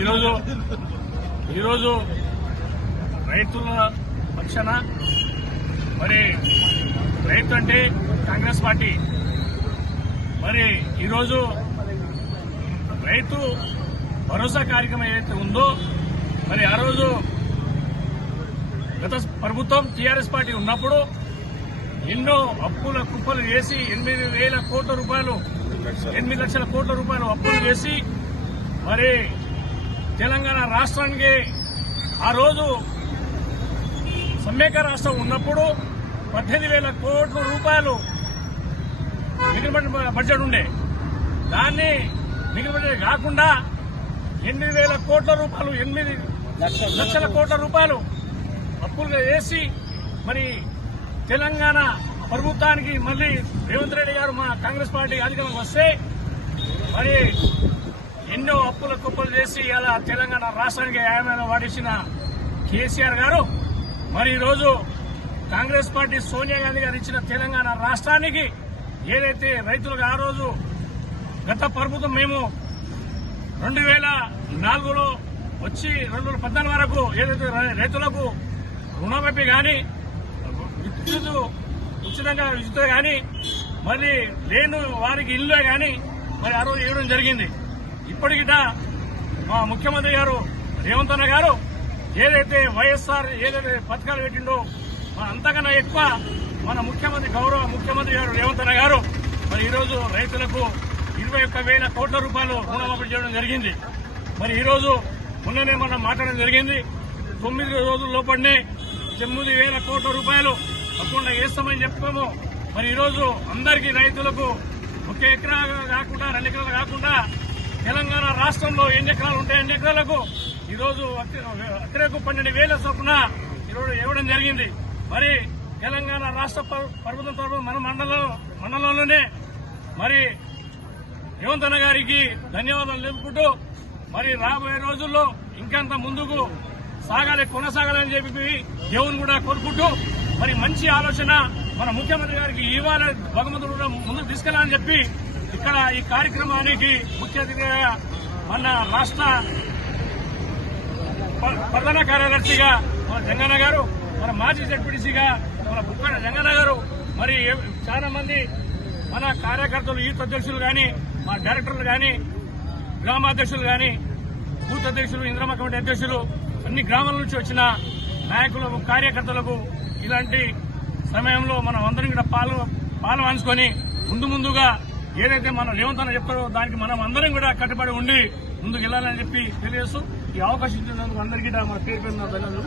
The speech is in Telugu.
ఈరోజు రైతుల పక్షాన మరి రైతు అంటే కాంగ్రెస్ పార్టీ మరి ఈరోజు రైతు భరోసా కార్యక్రమం ఏదైతే ఉందో మరి ఆ రోజు గత ప్రభుత్వం టీఆర్ఎస్ పార్టీ ఉన్నప్పుడు ఎన్నో అప్పుల కుప్పలు చేసి 8,000 కోట్ల రూపాయలు 8 లక్షల కోట్ల రూపాయలు అప్పులు చేసి మరి తెలంగాణ రాష్ట్రానికి ఆ రోజు సమైక్య రాష్ట్రం ఉన్నప్పుడు 18,000 కోట్ల రూపాయలు మిగిలిన బడ్జెట్ ఉండే దాన్ని మిగిలిన బడ్జెట్ కాకుండా 8,000 కోట్ల రూపాయలు 8 లక్షల కోట్ల రూపాయలు అప్పులుగా వేసి మరి తెలంగాణ ప్రభుత్వానికి మళ్లీ రేవంత్ రెడ్డి గారు మా కాంగ్రెస్ పార్టీ అధికారంలోకి వస్తే మరి ఎన్నో అప్పుల కుప్పలు చేసి అలా తెలంగాణ రాష్ట్రానికి ఆయమైన వాడిసిన కేసీఆర్ గారు మరి ఈరోజు కాంగ్రెస్ పార్టీ సోనియా గాంధీ గారు ఇచ్చిన తెలంగాణ రాష్ట్రానికి ఏదైతే రైతులకు ఆ రోజు గత ప్రభుత్వం మేము 2004లో వచ్చి 2014 వరకు ఏదైతే రైతులకు రుణమాఫీ కానీ ఉచితంగా ఇస్తే కానీ మరి లేని వారికి ఇల్లే కానీ మరి ఆ రోజు ఇవ్వడం జరిగింది. ఇప్పటికిట మా ముఖ్యమంత్రి గారు రేవంత్ అన్న గారు ఏదైతే వైఎస్ఆర్ ఏదైతే పథకాలు పెట్టిండో అంతకన్నా ఎక్కువ మన ముఖ్యమంత్రి గౌరవ ముఖ్యమంత్రి గారు రేవంత్ అన్న గారు మరి ఈరోజు రైతులకు 21,000 కోట్ల రూపాయలు రుణమాఫీ చేయడం జరిగింది. మరి ఈరోజు మొన్ననే మనం మాట్లాడడం జరిగింది 9 రోజుల లోపలనే 9,000 కోట్ల రూపాయలు తప్పకుండా వేస్తామని చెప్పాము. మరి ఈరోజు అందరికీ రైతులకు 1 ఎకరా కాకుండా 2 ఎకరాలు కాకుండా తెలంగాణ రాష్ట్రంలో ఎన్ని ఎకరాలు ఉంటాయి ఎన్ని ఎకరాలకు ఈరోజు ఎకరకు 12,000 చొప్పున ఈరోజు ఇవ్వడం జరిగింది. మరి తెలంగాణ రాష్ట్ర ప్రభుత్వం తరఫున మన మండలంలోనే మరి రేవంత్ అన్న గారికి ధన్యవాదాలు తెలుపుకుంటూ మరి రాబోయే రోజుల్లో ఇంకంత ముందుకు కొనసాగాలని చెప్పి దేవుని కూడా కోరుకుంటూ మరి మంచి ఆలోచన మన ముఖ్యమంత్రి గారికి ఇవాళ భగవంతుడు కూడా ముందుకు తీసుకెళ్లాలని చెప్పి ఇక్కడ ఈ కార్యక్రమానికి ముఖ్య అతిథిగా మన రాష్ట్ర ప్రధాన కార్యదర్శిగా మన జంగన్న గారు, మన మాజీ జడ్పీటీసీగా మన బుక్కన జంగన్న గారు, మరి చాలా మంది మన కార్యకర్తలు యూత్ అధ్యక్షులు గాని మా డైరెక్టర్లు గాని గ్రామాధ్యక్షులు గాని బూత్ అధ్యక్షులు ఇంద్రమ్మ కమిటీ అధ్యక్షులు అన్ని గ్రామాల నుంచి వచ్చిన నాయకులకు కార్యకర్తలకు ఇలాంటి సమయంలో మనం అందరం కూడా పాలు పంచుకొని ముందుగా ఏదైతే మనం రేవంత్ అన్న చెప్తారో దానికి మనం అందరం కూడా కట్టుబడి ఉండి ముందుకు వెళ్లాలని చెప్పి తెలియజేస్తూ ఈ అవకాశం ఇచ్చినందుకు అందరికీ మా పేరు ధన్యవాదాలు.